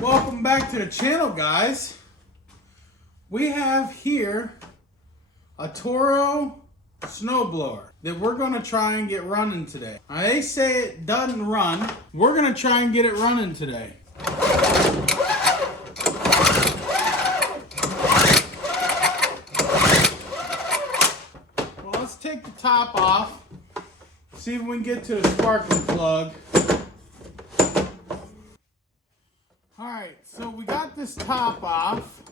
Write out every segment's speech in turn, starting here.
Welcome back to the channel, guys. We have here a TORO snowblower that we're going to try and get running today. They say it doesn't run. We're going to try and get it running today. Well, let's take the top off. See if we can get to the sparking plug. Alright, so we got this top off.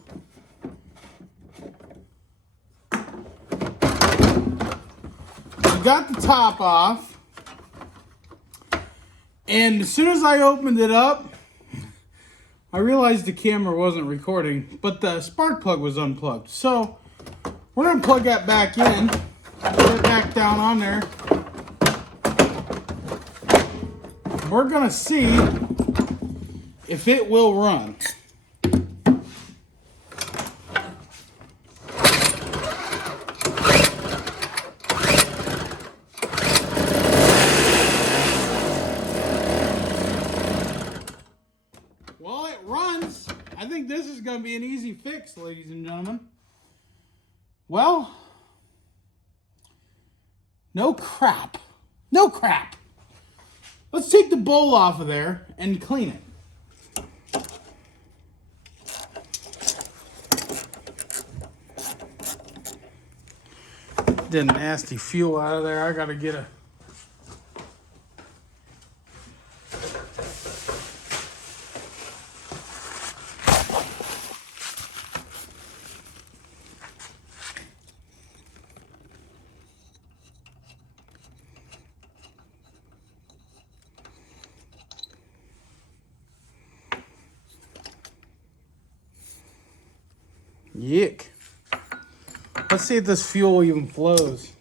We got the top off. And as soon as I opened it up, I realized the camera wasn't recording, but the spark plug was unplugged. So we're going to plug that back in. Put it back down on there. We're going to see if it will run. Well, it runs. I think this is going to be an easy fix, ladies and gentlemen. Well, no crap. No crap. Let's take the bowl off of there and clean it. Did nasty fuel out of there. I gotta get a Yick. Let's see if this fuel even flows.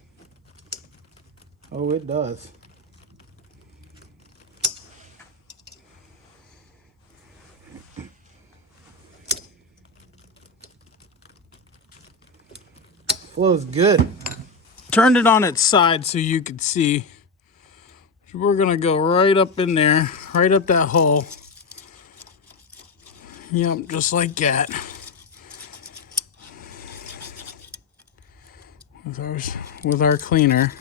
Oh, it does. Flows good. Turned it on its side so you could see. So we're gonna go right up in there, right up that hole. Yep, just like that. With our cleaner.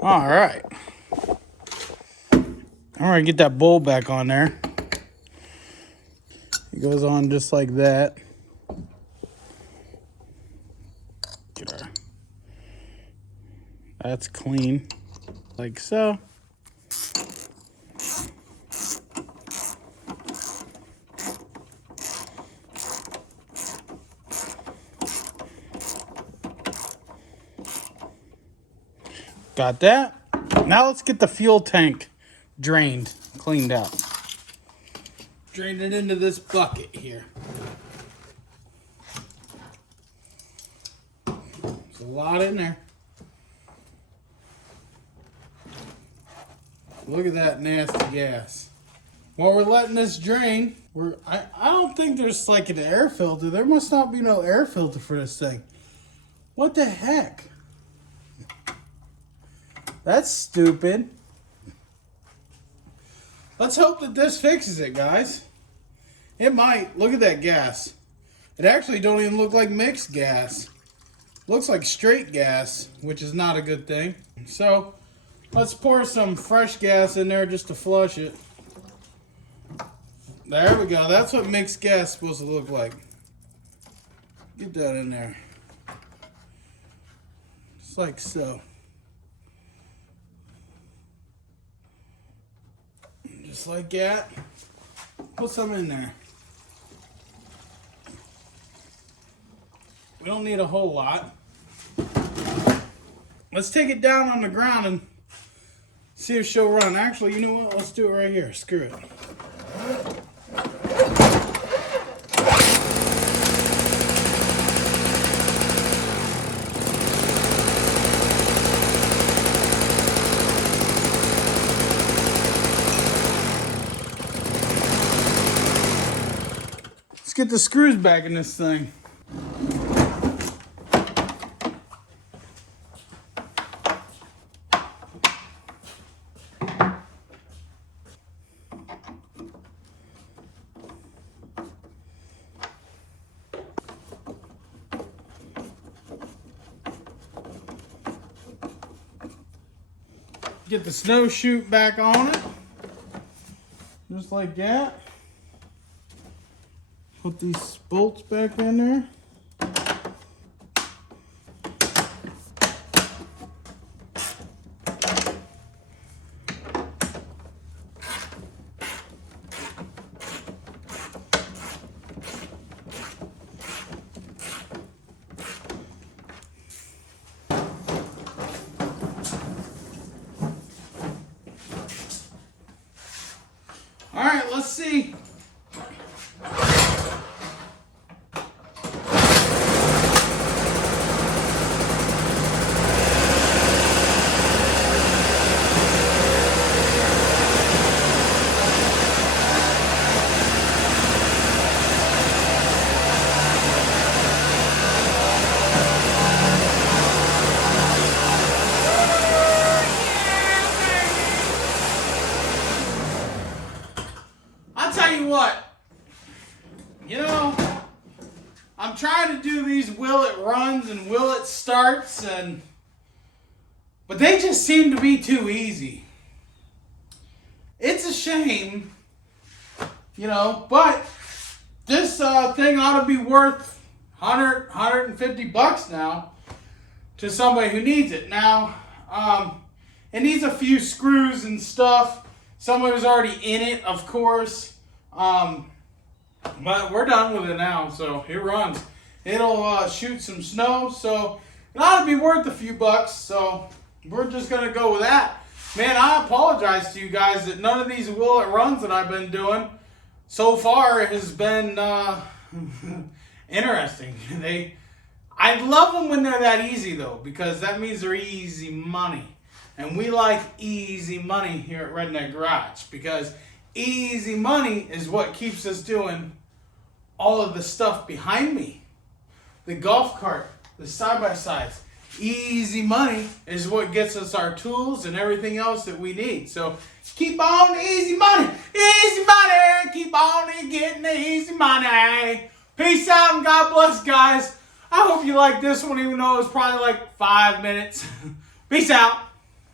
All right. All right, get that bowl back on there. It goes on just like that. Get our. That's clean. Like so. Got that. Now let's get the fuel tank drained, cleaned out. Drained it into this bucket here. There's a lot in there. Look at that nasty gas. While we're letting this drain, I don't think there's like an air filter. There must not be no air filter for this thing. What the heck? That's stupid. Let's hope that this fixes it, guys. It might. Look at that gas. It actually don't even look like mixed gas. Looks like straight gas, which is not a good thing. So let's pour some fresh gas in there just to flush it. There we go. That's what mixed gas is supposed to look like. Get that in there. Just like so. Just like that. Put some in there. We don't need a whole lot. Let's take it down on the ground and see if she'll run. Actually, you know what? Let's do it right here. Screw it. Let's get the screws back in this thing. get the snow chute back on it. Just like that. Put these bolts back in there. All right, let's see. I'll tell you what, I'm trying to do these will it runs and will it starts, but they just seem to be too easy. It's a shame, but this thing ought to be worth $150 now to somebody who needs it. Now, it needs a few screws and stuff. Somebody was already in it, of course. But we're done with it now, so it runs. It'll shoot some snow, so it ought to be worth a few bucks, so we're just going to go with that. Man, I apologize to you guys that none of these will it runs that I've been doing so far has been interesting. I love them when they're that easy, though, because that means they're easy money. And we like easy money here at Redneck Garage, because easy money is what keeps us doing all of the stuff behind me. The golf cart, the side-by-sides. Easy money is what gets us our tools and everything else that we need. So keep on the easy money. Easy money. Keep on getting the easy money. Peace out and God bless, guys. I hope you like this one, even though it was probably like 5 minutes. Peace out.